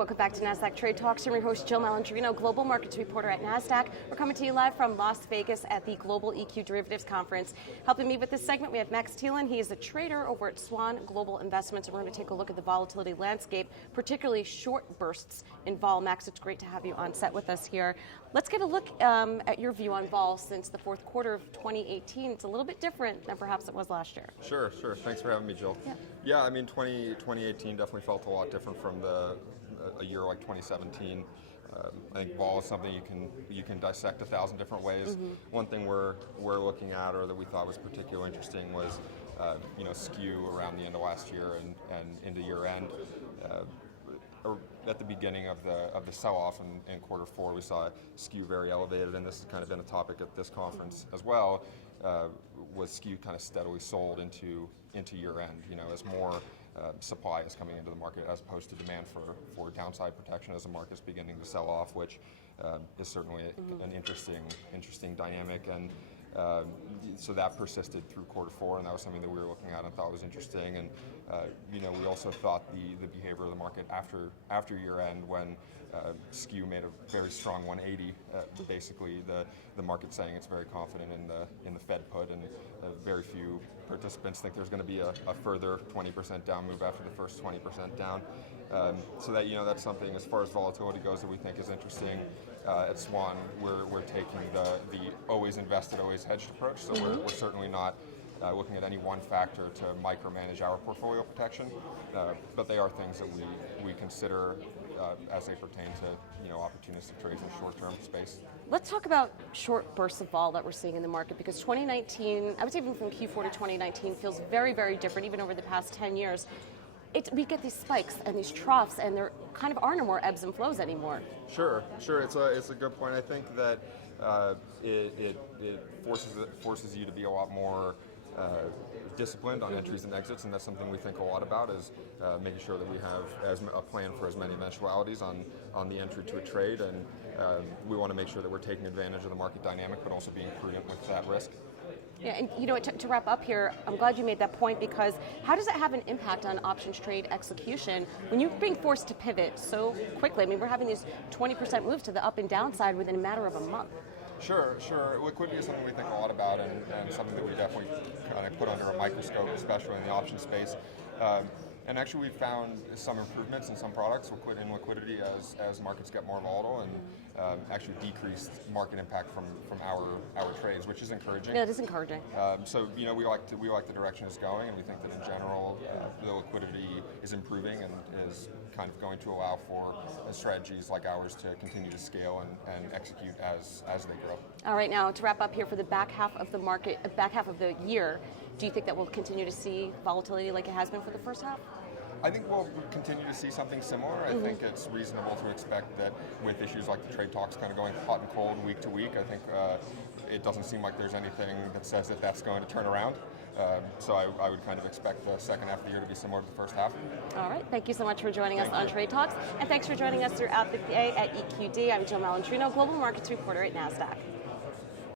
Welcome back to Nasdaq Trade Talks. I'm your host, Jill Malandrino, Global Markets Reporter at Nasdaq. We're coming to you live from Las Vegas at the Global EQ Derivatives Conference. Helping me with this segment, we have Max Thielen. He is a trader over at Swan Global Investments, and we're going to take a look at the volatility landscape, particularly short bursts in vol. Max, it's great to have you on set with us here. Let's get a look at your view on vol since the fourth quarter of 2018. It's a little bit different than perhaps it was last year. Sure. Thanks for having me, Jill. Yeah, I mean, 2018 definitely felt a lot different from a year like 2017. I think vol is something you can dissect 1,000 different ways. Mm-hmm. One thing we're looking at, or that we thought was particularly interesting, was Skew around the end of last year and into year end. Or at the beginning of the sell-off in quarter four, we saw Skew very elevated, and this has kind of been a topic at this conference as well. Was Skew kind of steadily sold into year end? As more supply is coming into the market, as opposed to demand for downside protection as the market's beginning to sell off, which is certainly an interesting dynamic. And so that persisted through quarter four, and that was something that we were looking at and thought was interesting. And we also thought the behavior of the market after year end, when Skew made a very strong 180, basically the market saying it's very confident in the Fed put, and very few participants think there's going to be a further 20% down move after the first 20% down. So that's something, as far as volatility goes, that we think is interesting. At Swan, we're taking the always invested, always hedged approach. So we're certainly not looking at any one factor to micromanage our portfolio protection, but they are things that we consider as they pertain to opportunistic trades in the short-term space. Let's talk about short bursts of vol that we're seeing in the market, because 2019, I would say even from Q4 to 2019, feels very, very different, even over the past 10 years. We get these spikes and these troughs, and there kind of are no more ebbs and flows anymore. Sure. It's a good point. I think that it forces you to be a lot more disciplined on entries and exits, and that's something we think a lot about, is making sure that we have a plan for as many eventualities on the entry to a trade, and we want to make sure that we're taking advantage of the market dynamic, but also being prudent with that risk. Yeah, and to wrap up here, I'm glad you made that point, because how does it have an impact on options trade execution when you're being forced to pivot so quickly? I mean, we're having these 20% moves to the up and down side within a matter of a month. Sure. Liquidity is something we think a lot about, and something that we definitely kind of put under a microscope, especially in the option space. And actually, we've found some improvements in some products in liquidity as markets get more volatile, and actually decreased market impact from our trades, which is encouraging. Yeah, it is encouraging. So we like the direction it's going, and we think that in general the liquidity is improving and is kind of going to allow for strategies like ours to continue to scale and execute as they grow. All right, now to wrap up here for the back half of the market, back half of the year, do you think that we'll continue to see volatility like it has been for the first half? I think we'll continue to see something similar. I think it's reasonable to expect that with issues like the trade talks kind of going hot and cold week to week, I think it doesn't seem like there's anything that says that that's going to turn around. So I would kind of expect the second half of the year to be similar to the first half. All right, thank you so much for joining us on Trade Talks, and thanks for joining us throughout the day at EQD. I'm Jill Malandrino, Global Markets Reporter at Nasdaq.